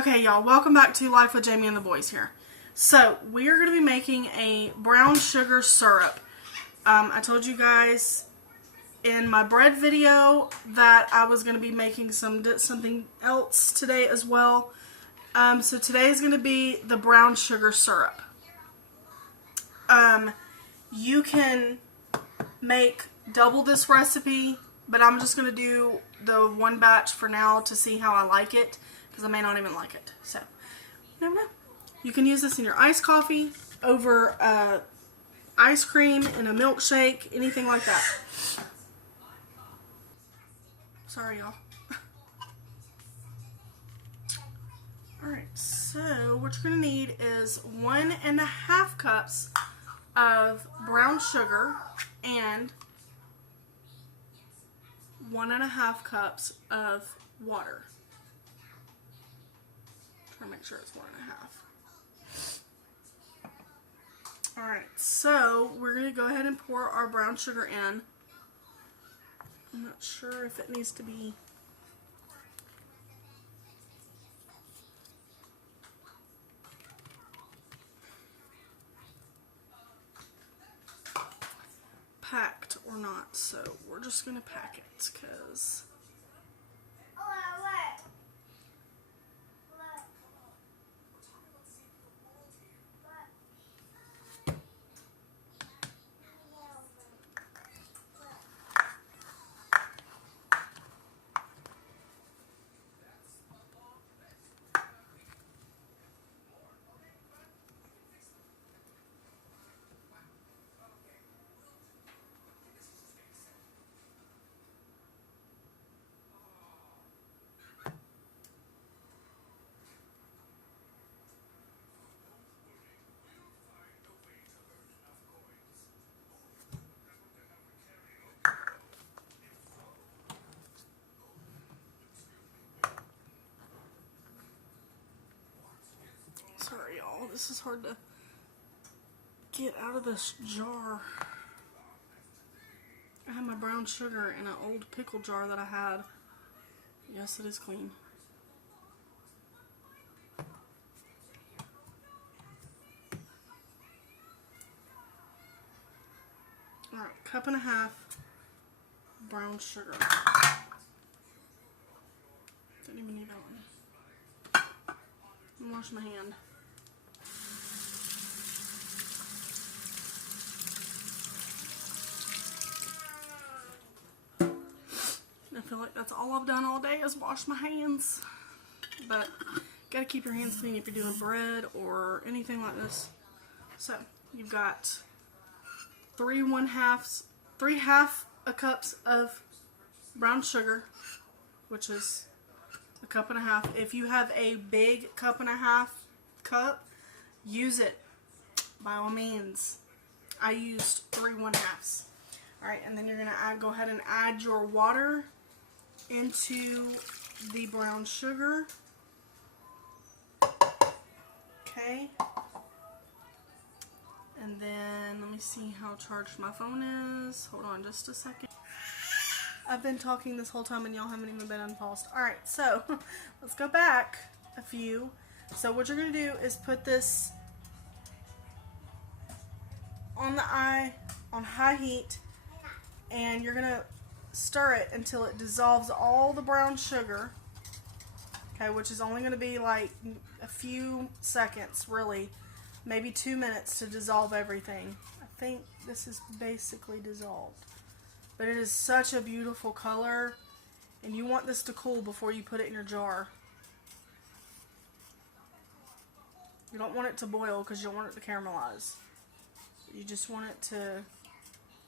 Okay, y'all, welcome back to Life with Jamie and the Boys here. So, we are going to be making a brown sugar syrup. I told you guys in my bread video that I was going to be making something else today as well. So today is going to be the brown sugar syrup. You can make double this recipe, but I'm just going to do the one batch for now to see how I like it, because I may not even like it. So, you never know. You can use this in your iced coffee, over ice cream, in a milkshake, anything like that. Sorry, y'all. Alright, so what you're going to need is 1.5 cups of brown sugar and 1.5 cups of water. Try to make sure it's 1.5. Alright, so we're going to go ahead and pour our brown sugar in. I'm not sure if it needs to be packed or not, so we're just going to pack it because sorry, y'all. This is hard to get out of this jar. I have my brown sugar in an old pickle jar that I had. Yes, it is clean. Alright, 1.5 cups brown sugar. Didn't even need that one. I'm gonna wash my hand. I feel like that's all I've done all day is wash my hands. But gotta keep your hands clean if you're doing bread or anything like this. So you've got 3 half a cups of brown sugar, which is 1.5 cups. If you have a big 1.5 cup, use it by all means. I used 3 1/2. Alright, and then you're gonna go ahead and add your water into the brown sugar. Okay. And then let me see how charged my phone is. Hold on just a second. I've been talking this whole time and y'all haven't even been unpaused. Alright, so let's go back a few. So what you're going to do is put this on on high heat, and you're going to stir it until it dissolves all the brown sugar. Okay, which is only going to be like a few seconds, really. Maybe 2 minutes to dissolve everything. I think this is basically dissolved. But it is such a beautiful color, and you want this to cool before you put it in your jar. You don't want it to boil because you don't want it to caramelize. You just want it to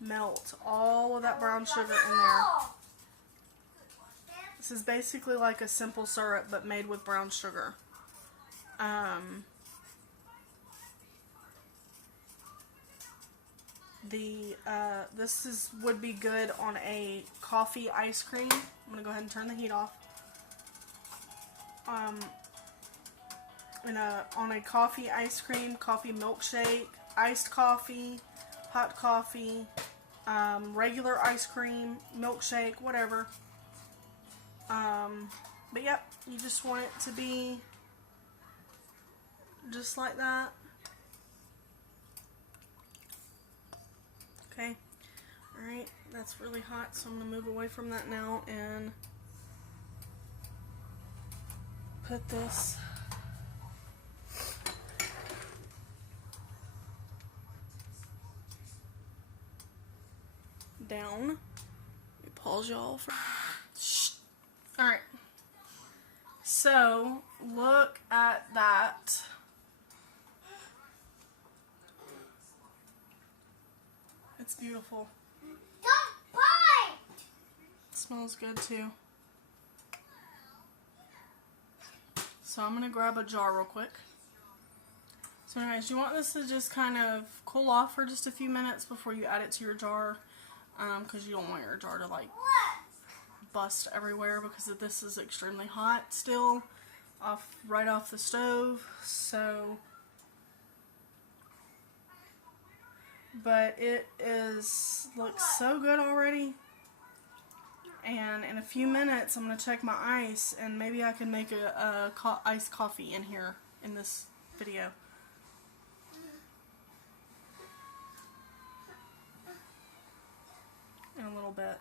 melt all of that brown sugar in there. This is basically like a simple syrup but made with brown sugar. This would be good on a coffee ice cream. I'm gonna go ahead and turn the heat off. On a coffee ice cream, coffee milkshake, iced coffee, hot coffee, regular ice cream, milkshake, whatever. But yep, you just want it to be just like that. Okay, alright, that's really hot, so I'm going to move away from that now and put this down. Let me pause y'all for... Alright, so look at that. It's beautiful. Don't bite! It smells good too. So I'm going to grab a jar real quick. So anyways, you want this to just kind of cool off for just a few minutes before you add it to your jar. Because you don't want your jar to like bust everywhere because this is extremely hot still right off the stove. So, but it looks so good already. And in a few minutes I'm going to check my ice and maybe I can make a iced coffee in here in this video. In a little bit.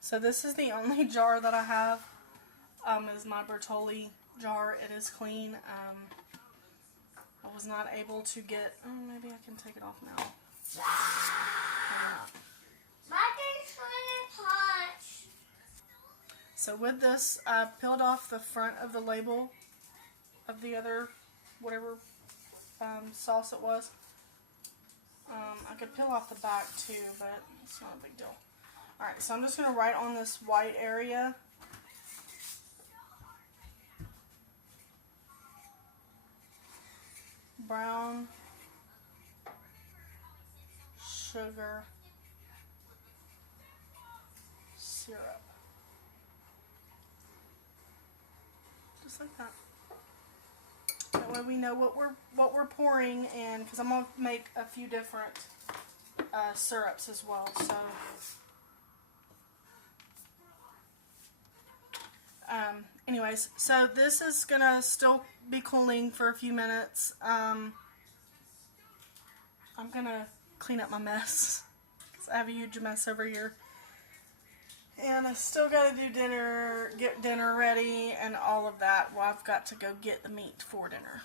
So this is the only jar that I have, is my Bertolli jar. It is clean. I was not able to get, maybe I can take it off now. My thing's trying to touch. So with this, I peeled off the front of the label of the other, whatever sauce it was. I could peel off the back too, but it's not a big deal. Alright, so I'm just going to write on this white area. Brown sugar syrup. Just like that. That way we know what we're pouring, and because I'm gonna make a few different syrups as well. So anyways, so this is gonna still be cooling for a few minutes. I'm gonna clean up my mess because I have a huge mess over here. And I still gotta do dinner, get dinner ready and all of that. Well, I've got to go get the meat for dinner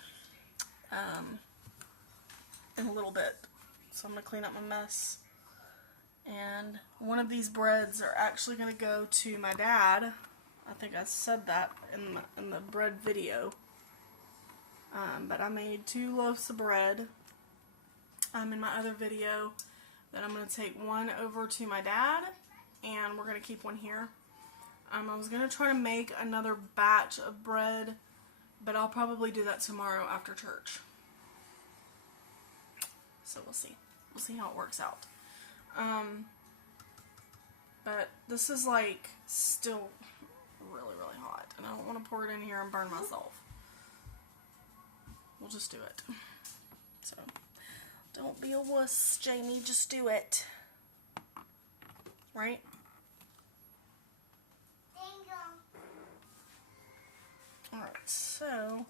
in a little bit. So I'm gonna clean up my mess. And one of these breads are actually gonna go to my dad. I think I said that in the bread video. But I made 2 loaves of bread in my other video. Then I'm gonna take one over to my dad. And we're going to keep one here. I was going to try to make another batch of bread, but I'll probably do that tomorrow after church. So we'll see. We'll see how it works out. But this is like still really, really hot. And I don't want to pour it in here and burn myself. We'll just do it. So don't be a wuss, Jamie. Just do it. Right? Alright, so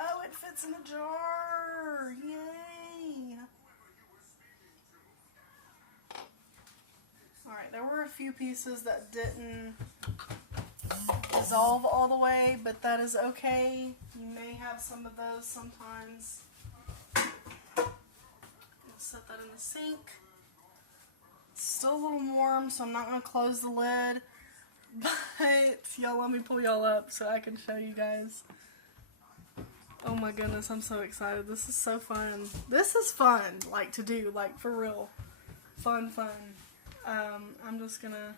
oh, it fits in the jar! Yay! Alright, there were a few pieces that didn't dissolve all the way, but that is okay. You may have some of those sometimes. set that in the sink. It's still a little warm, so I'm not going to close the lid. But, y'all, let me pull y'all up so I can show you guys. Oh my goodness, I'm so excited. This is so fun. This is fun, like, to do, like, for real. Fun. I'm just going to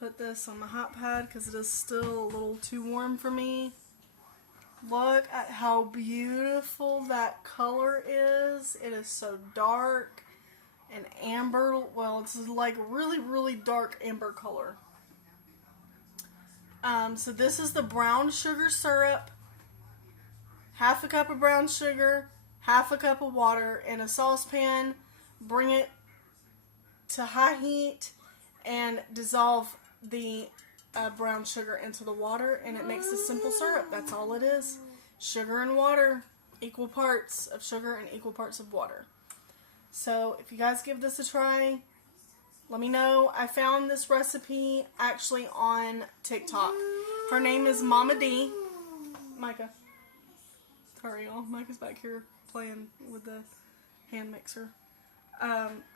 put this on the hot pad because it is still a little too warm for me. Look at how beautiful that color is. It is so dark and amber. Well, it's like really, really dark amber color. So this is the brown sugar syrup. Half a cup of brown sugar, half a cup of water in a saucepan. Bring it to high heat and dissolve the brown sugar into the water, and it makes a simple syrup. That's all it is. Sugar and water, equal parts of sugar and equal parts of water. So if you guys give this a try, let me know. I found this recipe actually on TikTok. Her name is Mama D. Micah. Sorry y'all, Micah's back here playing with the hand mixer.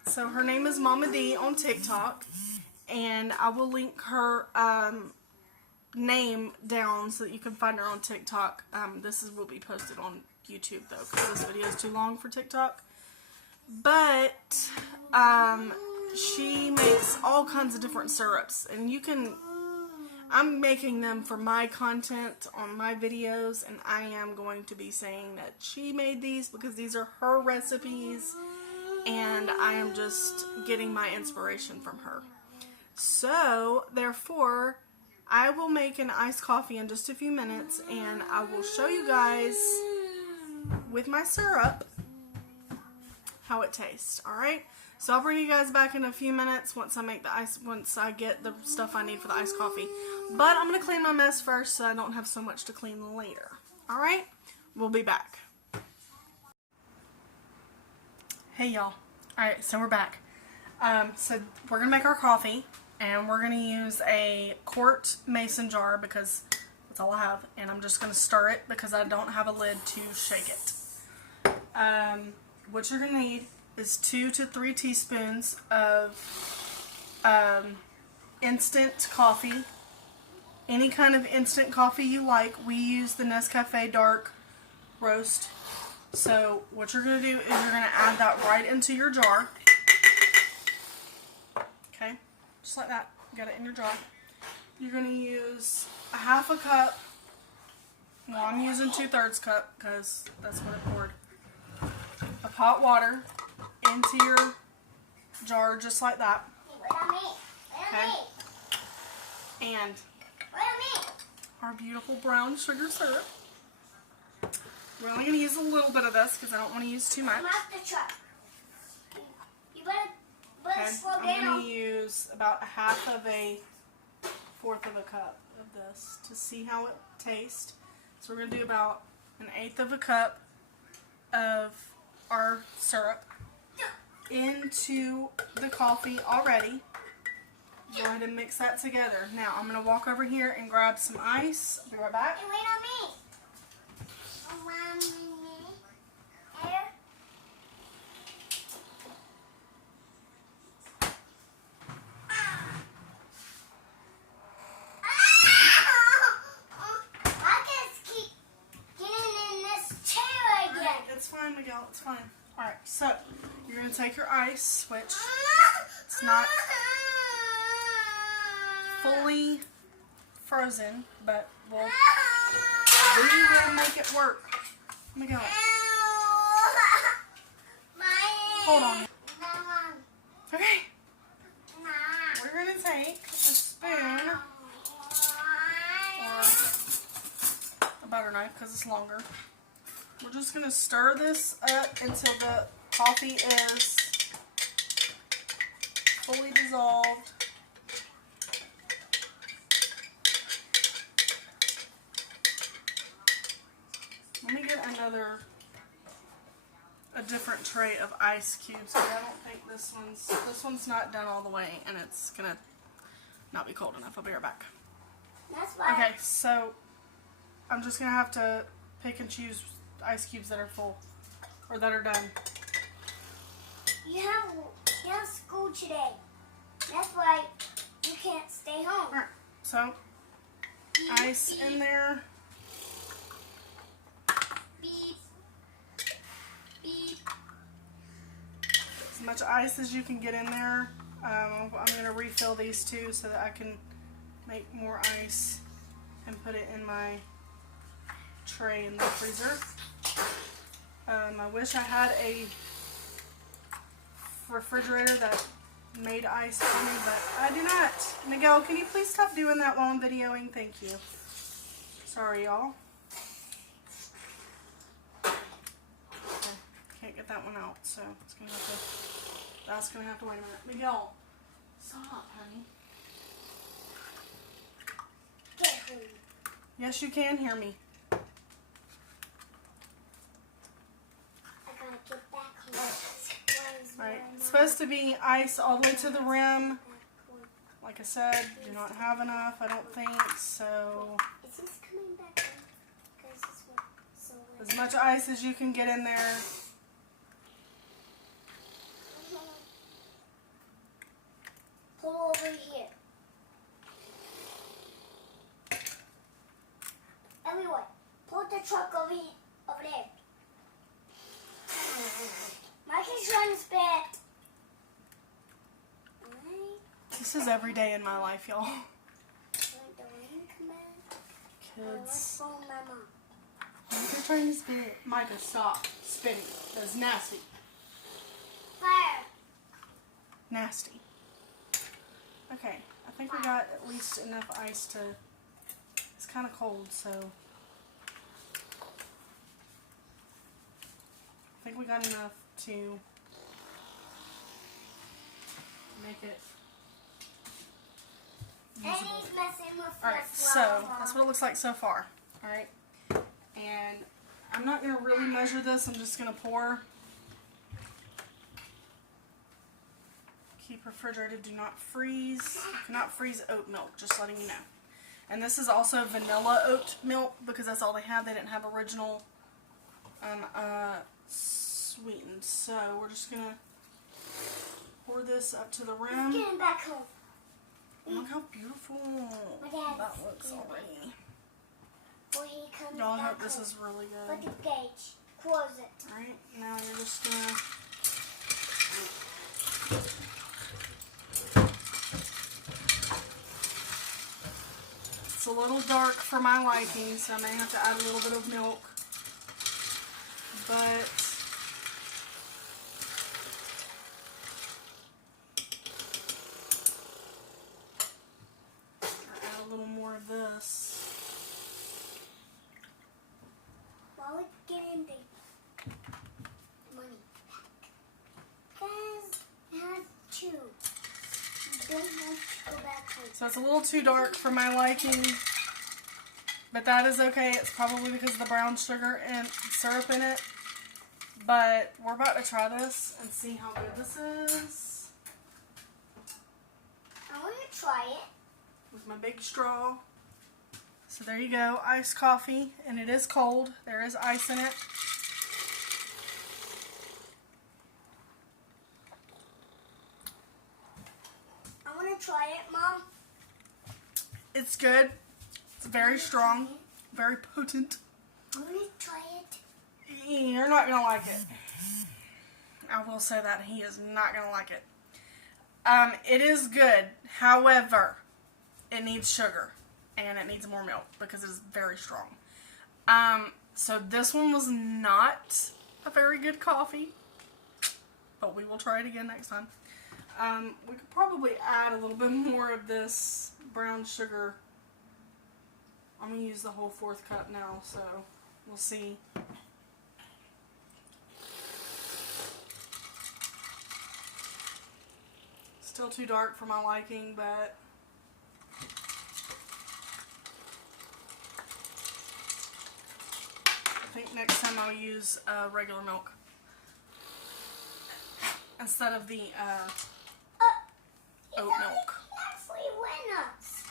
So her name is Mama D on TikTok, and I will link her name down so that you can find her on TikTok. Will be posted on YouTube though, because this video is too long for TikTok. But she makes all kinds of different syrups, and I'm making them for my content on my videos, and I am going to be saying that she made these because these are her recipes, and I am just getting my inspiration from her. So, therefore, I will make an iced coffee in just a few minutes, and I will show you guys with my syrup how it tastes. Alright? So I'll bring you guys back in a few minutes once I get the stuff I need for the iced coffee. But I'm going to clean my mess first so I don't have so much to clean later. Alright? We'll be back. Hey y'all. Alright, so we're back. So we're going to make our coffee, and we're going to use a quart mason jar because that's all I have. And I'm just going to stir it because I don't have a lid to shake it. What you're going to need is 2 to 3 teaspoons of instant coffee. Any kind of instant coffee you like. We use the Nescafe Dark Roast. So what you're going to do is you're going to add that right into your jar. Okay, just like that. Get it in your jar. You're going to use a half a cup. Well, I'm using 2/3 cup because that's what it poured. Of hot water into your jar just like that. Okay. And our beautiful brown sugar syrup. We're only going to use a little bit of this because I don't want to use too much. Okay. I'm going to use about 1/4 of a cup of this to see how it tastes. So we're going to do about 1/8 of a cup of our syrup into the coffee already. Go ahead and mix that together. Now I'm going to walk over here and grab some ice. I'll be right back. Wait on me. It's fine, Miguel. It's fine. Alright, so you're going to take your ice, which it's not fully frozen, but we will make it work. Miguel, hold on. Okay. We're going to take a spoon or a butter knife because it's longer. We're just going to stir this up until the coffee is fully dissolved. Let me get a different tray of ice cubes. I don't think this one's not done all the way, and it's going to not be cold enough. I'll be right back. That's fine. Okay, so I'm just going to have to pick and choose ice cubes that are full or that are done. You have school today. That's why you can't stay home. Alright, so ice in there. Beep. Beep. As much ice as you can get in there. I'm going to refill these two so that I can make more ice and put it in my tray in the freezer. I wish I had a refrigerator that made ice for me, but I do not. Miguel, can you please stop doing that while I'm videoing? Thank you. Sorry, y'all. Okay. Can't get that one out, so it's gonna have to. That's gonna have to wait a minute. Miguel, stop, honey. Yes, you can hear me. I gotta get back home. Alright, it's supposed to be ice all the way to the rim. Like I said, do not have enough, I don't think, so Is this coming back home? Because this one so as much ice as you can get in there. Pull over here. Everyone, pull the truck over there. Mike is trying to spit. This is every day in my life, y'all. Let's Kids. phone my mom. They're trying to spit. Micah, stop spitting. That's nasty. Fire. Nasty. Okay, I think we got at least enough ice to... It's kind of cold, so... I think we got enough to make it And usable. he's messing with Alright, this so lava. that's what it looks like so far. Alright, and I'm not going to really measure this, I'm just going to pour. Keep refrigerated, do not freeze. You cannot freeze oat milk, just letting you know. And this is also vanilla oat milk because that's all they had. They didn't have original sweetened. So we're just going to pour this up to the He's rim. getting back home. Look how beautiful dad's that looks getting already. When he comes Y'all, I back hope this home. is really Put good. the gauge. Close it. Alright, now you're just gonna... It's a little dark for my liking, so I may have to add a little bit of milk. But... or add a little more of this. While we're getting the money back. Guys, it has two. You don't have to go back home. So it's a little too dark for my liking, but that is okay. It's probably because of the brown sugar and syrup in it. But we're about to try this and see how good this is I want to try it. with my big straw. So there you go, iced coffee, and it is cold. There is ice in it. I want to try it, Mom. It's good. It's very strong, very potent. I want to try it. You're not going to like it. I will say that he is not going to like it. It is good. However, it needs sugar and it needs more milk because it is very strong. So this one was not a very good coffee, but we will try it again next time. We could probably add a little bit more of this brown sugar. I'm going to use the whole 4th cup now, so we'll see. Still too dark for my liking, but I think next time I'll use regular milk instead of the oat milk. Actually win us.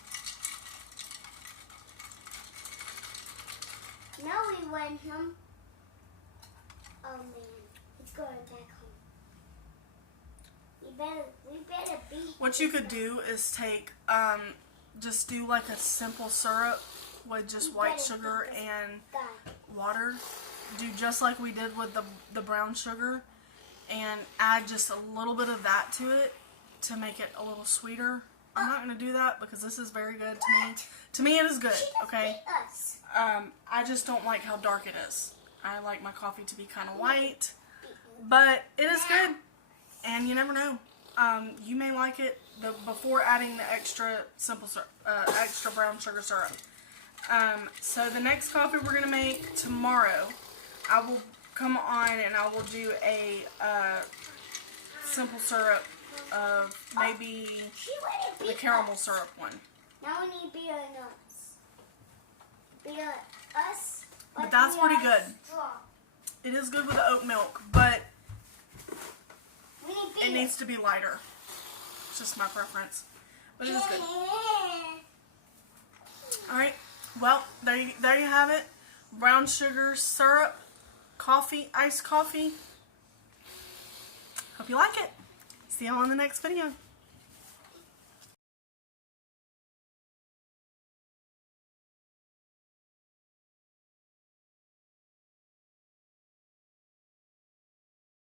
Now we win him. Oh man, he's going back home. we better beat. What you could do is take, just do like a simple syrup with just white sugar and Guy. water. Do just like we did with the brown sugar, and add just a little bit of that to it to make it a little sweeter. I'm not going to do that because this is very good to me. To me, it is good, She just okay? beat us. I just don't like how dark it is. I like my coffee to be kind of white, but it is good, and you never know. You may like it before adding the extra simple extra brown sugar syrup. So the next coffee we're going to make tomorrow, I will come on and I will do a simple syrup of maybe She wouldn't the beat caramel us. syrup one. Now we need beer nuts. Beer us. But that's we pretty are good. strong. It is good with the oat milk, but We need it beer. needs to be lighter. It's just my preference. But it is good. Alright, well, there you have it. Brown sugar syrup, coffee, iced coffee. Hope you like it. See y'all in the next video.